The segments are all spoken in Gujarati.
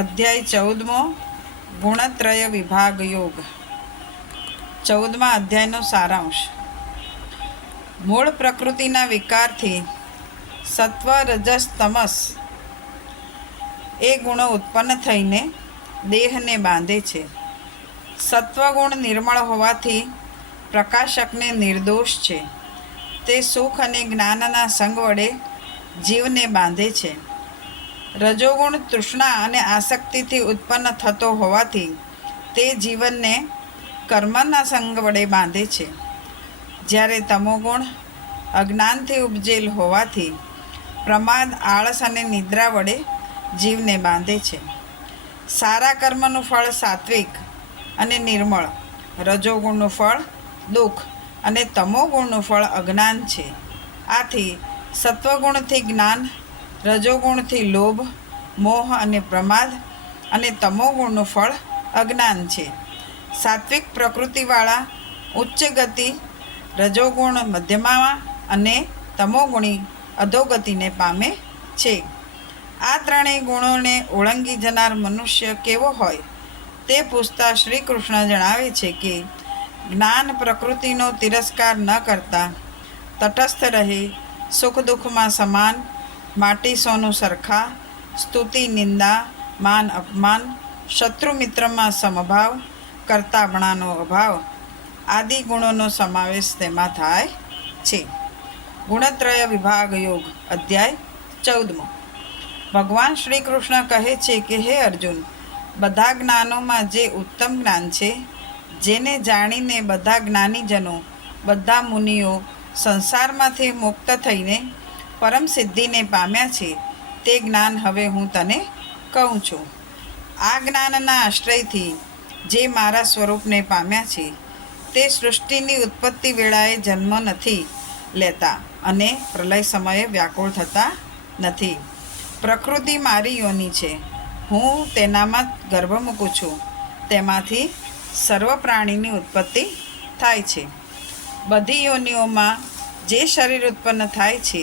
અધ્યાય 14મો ગુણત્રય વિભાગ યોગ. 14મા અધ્યાયનો સારાંશ. મૂળ પ્રકૃતિના વિકારથી સત્વ રજસ તમસ એ ગુણો ઉત્પન્ન થઈને દેહને બાંધે છે. સત્વગુણ નિર્મળ હોવાથી પ્રકાશકને નિર્દોષ છે. તે સુખ અને જ્ઞાનના સંગ વડે જીવને બાંધે છે. રજોગુણ તૃષ્ણા અને આસક્તિથી ઉત્પન્ન થતો હોવાથી તે જીવનને કર્મના સંગ વડે બાંધે છે. જ્યારે તમોગુણ અજ્ઞાનથી ઉપજેલ હોવાથી પ્રમાદ, આળસ અને નિદ્રા વડે જીવને બાંધે છે. સારા કર્મનું ફળ સાત્વિક અને નિર્મળ, રજોગુણનું ફળ દુઃખ અને તમોગુણનું ફળ અજ્ઞાન છે. આથી સત્વગુણથી જ્ઞાન, રજોગુણથી લોભ, મોહ અને પ્રમાદ અને તમોગુણનું ફળ અજ્ઞાન છે. સાત્વિક પ્રકૃતિવાળા ઉચ્ચ ગતિ, રજોગુણ મધ્યમાં અને તમોગુણી અધોગતિને પામે છે. આ ત્રણેય ગુણોને ઓળંગી જનાર મનુષ્ય કેવો હોય તે પૂછતા શ્રી કૃષ્ણ જણાવે છે કે જ્ઞાન પ્રકૃતિનો તિરસ્કાર ન કરતા તટસ્થ રહે, સુખ દુઃખમાં સમાન, માટી સોનું સરખા, સ્તુતિ નિંદા, માન અપમાન, શત્રુ મિત્રમાં સમભાવ, કરતાપણાનો અભાવ આદિ ગુણોનો સમાવેશ તેમાં થાય છે. ગુણત્રય વિભાગ યોગ. અધ્યાય 14મો. ભગવાન શ્રી કૃષ્ણ કહે છે કે હે અર્જુન, બધા જ્ઞાનોમાં જે ઉત્તમ જ્ઞાન છે, જેને જાણીને બધા જ્ઞાનીજનો, બધા મુનિઓ સંસારમાંથી મુક્ત થઈને પરમ સિદ્ધિને પામ્યા છે, તે જ્ઞાન હવે હું તને કહું છું. આ જ્ઞાનના આશ્રયથી જે મારા સ્વરૂપને પામ્યા છે તે સૃષ્ટિની ઉત્પત્તિ વેળાએ જન્મ નથી લેતા અને પ્રલય સમયે વ્યાકુળ થતા નથી. પ્રકૃતિ મારી યોનિ છે, હું તેનામાં ગર્ભ મૂકું છું. તેમાંથી સર્વ પ્રાણીની ઉત્પત્તિ થાય છે. બધી યોનિઓમાં જે શરીર ઉત્પન્ન થાય છે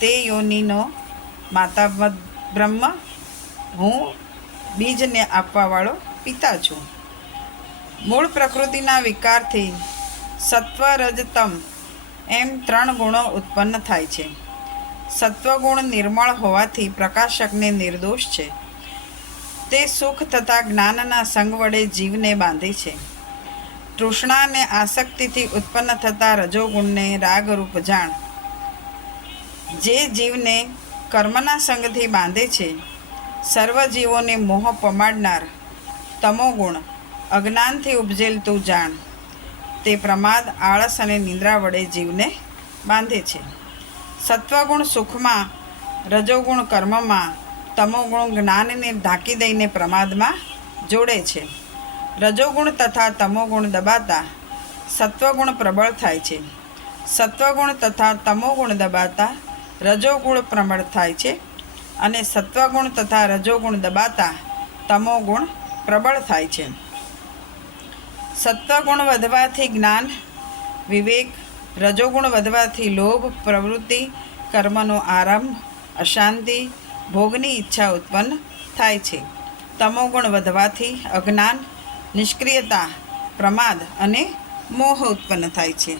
તે યોનિનો માતા બ્રહ્મ, હું બીજને આપવાવાળો પિતા છું. મૂળ પ્રકૃતિના વિકારથી સત્વ, રજ, તમ એમ 3 ગુણો ઉત્પન્ન થાય છે. સત્વગુણ નિર્મળ હોવાથી પ્રકાશકને નિર્દોષ છે. તે સુખ તથા જ્ઞાનના સંગ વડે જીવને બાંધે છે. તૃષ્ણા અને આસક્તિથી ઉત્પન્ન થતા રજોગુણને રાગરૂપ જાણ. જે જીવને કર્મના સંગથી બાંધે છે. સર્વ જીવોને મોહ પમાડનાર તમોગુણ અજ્ઞાનથી ઉપજેલ તું જાણ. તે પ્રમાદ, આળસ અને નિંદ્રા વડે જીવને બાંધે છે. સત્વગુણ સુખમાં, રજોગુણ કર્મમાં, તમોગુણ જ્ઞાનને ઢાંકી દઈને પ્રમાદમાં જોડે છે. રજોગુણ તથા તમોગુણ દબાતા સત્વગુણ પ્રબળ થાય છે. સત્વગુણ તથા તમોગુણ દબાતા રજોગુણ પ્રબળ થાય છે અને સત્વગુણ તથા રજોગુણ દબાતા તમોગુણ પ્રબળ થાય છે. સત્વગુણ વધવાથી જ્ઞાન, વિવેક, રજોગુણ વધવાથી લોભ, પ્રવૃત્તિ, કર્મનો આરંભ, અશાંતિ, ભોગની ઈચ્છા ઉત્પન્ન થાય છે. તમોગુણ વધવાથી અજ્ઞાન, નિષ્ક્રિયતા, પ્રમાદ અને મોહ ઉત્પન્ન થાય છે.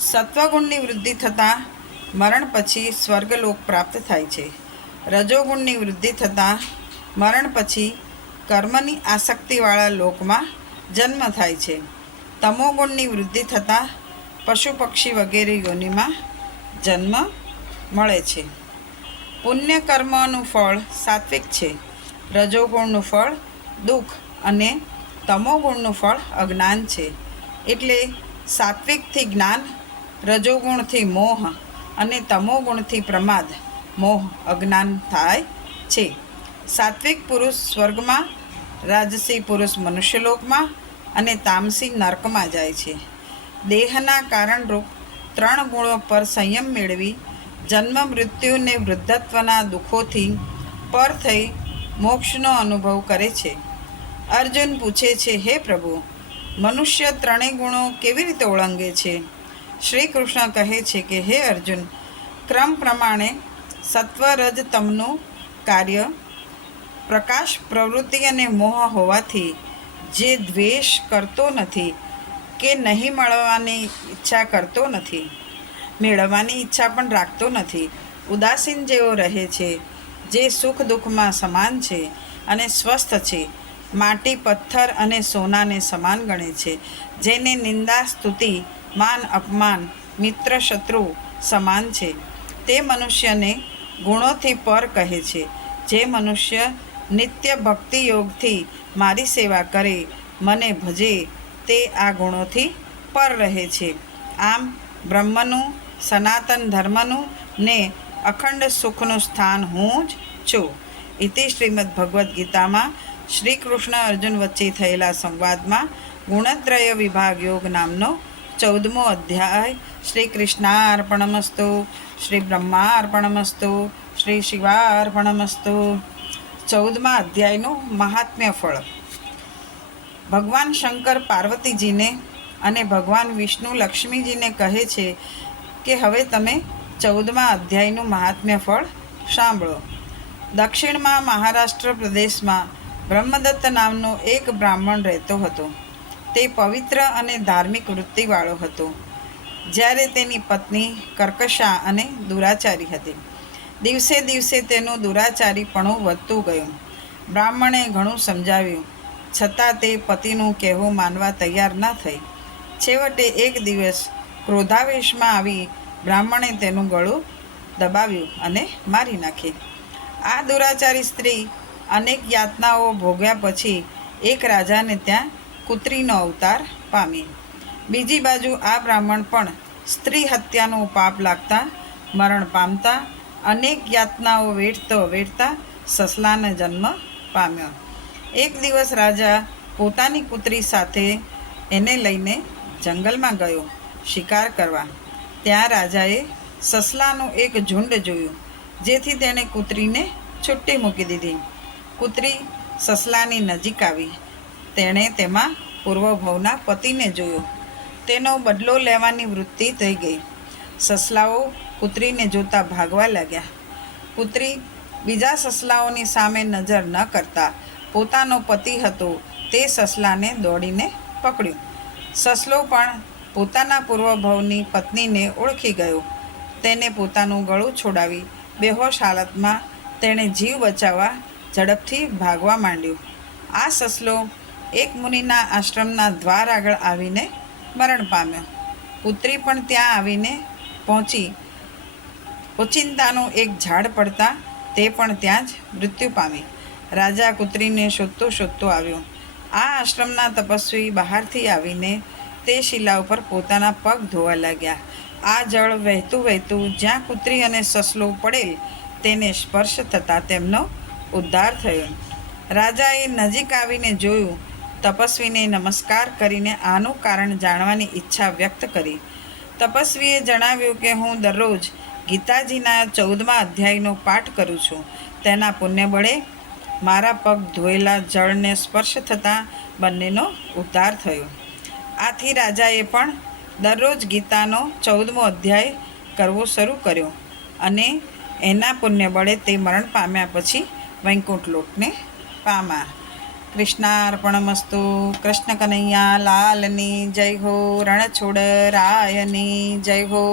સત્વગુણની વૃદ્ધિ થતાં મરણ પછી સ્વર્ગલોક પ્રાપ્ત થાય છે. રજોગુણની વૃદ્ધિ થતાં મરણ પછી કર્મની આસક્તિવાળા લોકમાં જન્મ થાય છે. તમોગુણની વૃદ્ધિ થતાં પશુ પક્ષી વગેરે યોનિમાં જન્મ મળે છે. પુણ્ય કર્મનું ફળ સાત્વિક છે. રજોગુણનું ફળ દુઃખ અને તમોગુણનું ફળ અજ્ઞાન છે. એટલે સાત્વિકથી જ્ઞાન, રજોગુણથી મોહ અને તમોગુણથી પ્રમાદ, મોહ, અજ્ઞાન થાય છે. સાત્વિક પુરુષ સ્વર્ગમાં, રાજસી પુરુષ મનુષ્યલોકમાં અને તામસી નર્કમાં જાય છે. દેહના કારણરૂપ 3 ગુણો પર સંયમ મેળવી જન્મ, મૃત્યુ ને વૃદ્ધત્વના દુઃખોથી પર થઈ મોક્ષનો અનુભવ કરે છે. અર્જુન પૂછે છે, હે પ્રભુ, મનુષ્ય 3 ગુણો કેવી રીતે ઓળંગે છે? શ્રી કૃષ્ણ કહે છે કે હે અર્જુન, ક્રમ પ્રમાણે સત્વ, રજ, તમનું કાર્ય પ્રકાશ પ્રવૃત્તિ અને મોહ હોવાથી જે દ્વેષ કરતો નથી કે નહીં મળવાની ઈચ્છા કરતો નથી, મેળવવાની ઈચ્છા પણ રાખતો નથી, ઉદાસીન જેવો રહે છે, જે સુખ દુઃખમાં સમાન છે અને સ્વસ્થ છે, માટી પથ્થર અને સોનાને સમાન ગણે છે, જેને નિંદા સ્તુતિ માન અપમાન મિત્ર શત્રુ સમાન છે, તે મનુષ્યને ગુણોથી પર કહે છે. જે મનુષ્ય નિત્ય ભક્તિ યોગથી મારી સેવા કરે, મને ભજે, તે આ ગુણોથી પર રહે છે. આમ બ્રહ્મનું, સનાતન ધર્મનું ને અખંડ સુખનું સ્થાન હું જ છું. ઇતિ શ્રીમદ્ ભગવદ્ ગીતામાં શ્રી કૃષ્ણ અર્જુન વચ્ચે થયેલા સંવાદમાં ગુણત્રય વિભાગ યોગ નામનો 14મો અધ્યાય. શ્રી કૃષ્ણાર્પણમસ્તુ, શ્રી બ્રહ્માર્પણમસ્તુ, શ્રી શિવાર્પણમસ્તુ. 14મા અધ્યાયનું મહાત્મ્ય ફળ. ભગવાન શંકર પાર્વતીજીને અને ભગવાન વિષ્ણુ લક્ષ્મીજીને કહે છે કે હવે તમે 14મા અધ્યાયનું મહાત્મ્ય ફળ સાંભળો. દક્ષિણમાં મહારાષ્ટ્ર પ્રદેશમાં બ્રહ્મદત્ત નામનો એક બ્રાહ્મણ રહેતો હતો. તે પવિત્ર અને ધાર્મિક વૃત્તિવાળો હતો. જ્યારે તેની પત્ની કર્કશા અને દુરાચારી હતી. દિવસે દિવસે તેનું દુરાચારીપણું વધતું ગયું. બ્રાહ્મણે ઘણું સમજાવ્યું, છતાં તે પતિનું કહેવું માનવા તૈયાર ન થઈ. છેવટે એક દિવસ ક્રોધાવેશમાં આવી બ્રાહ્મણે તેનું ગળું દબાવ્યું અને મારી નાખી. આ દુરાચારી સ્ત્રી અનેક યાતનાઓ ભોગ્યા પછી એક રાજાને ત્યાં કૂતરીનો અવતાર પામી. બીજી બાજુ આ બ્રાહ્મણ પણ સ્ત્રી હત્યાનું પાપ લાગતા મરણ પામતા અનેક યાતનાઓ વેઠતા સસલાને જન્મ પામ્યો. એક દિવસ રાજા પોતાની કૂતરી સાથે એને લઈને જંગલમાં ગયો શિકાર કરવા. ત્યાં રાજાએ સસલાનું એક ઝુંડ જોયું, જેથી તેણે કૂતરીને છૂટી મૂકી દીધી. કૂતરી સસલાની નજીક આવી. તેણે તેમાં પૂર્વભવના પતિને જોયો. તેનો બદલો લેવાની વૃત્તિ થઈ ગઈ. સસલાઓ કૂતરીને જોતા ભાગવા લાગ્યા. કૂતરી બીજા સસલાઓની સામે નજર ન કરતા પોતાનો પતિ હતો તે સસલાને દોડીને પકડ્યું. સસલો પણ પોતાના પૂર્વભવની પત્નીને ઓળખી ગયો. તેને પોતાનું ગળું છોડાવી બેહોશ હાલતમાં તેણે જીવ બચાવવા ઝડપથી ભાગવા માંડ્યું. આ સસલો એક મુનિના આશ્રમના દ્વાર આગળ આવીને મરણ પામ્યો. કૂતરી પણ ત્યાં આવીને પહોંચી. ઓચિંતાનું એક ઝાડ પડતા તે પણ ત્યાં જ મૃત્યુ પામી. રાજા કૂતરીને શોધતો આવ્યો. આ આશ્રમના તપસ્વી બહારથી આવીને તે શિલા ઉપર પોતાના પગ ધોવા લાગ્યા. આ જળ વહેતું જ્યાં કૂતરી અને સસલો પડેલ તેને સ્પર્શ થતાં તેમનો ઉદ્ધાર થયો. રાજાએ નજીક આવીને જોયું. તપસ્વીને નમસ્કાર કરીને આનું કારણ જાણવાની ઈચ્છા વ્યક્ત કરી. તપસ્વીએ જણાવ્યું કે હું દરરોજ ગીતાજીના 14મા અધ્યાયનો પાઠ કરું છું. તેના પુણ્ય બળે મારા પગ ધોયેલા જળને સ્પર્શ થતાં બંનેનો ઉદ્ધાર થયો. આથી રાજાએ પણ દરરોજ ગીતાનો 14મો અધ્યાય કરવો શરૂ કર્યો અને એના પુણ્ય બળે તે મરણ પામ્યા પછી વૈકુંઠ લોકને પામ્યા. કૃષ્ણાર્પણમસ્તુ. કૃષ્ણ કનૈયા લાલની જય હો. રણછોડ રાયની જય હો.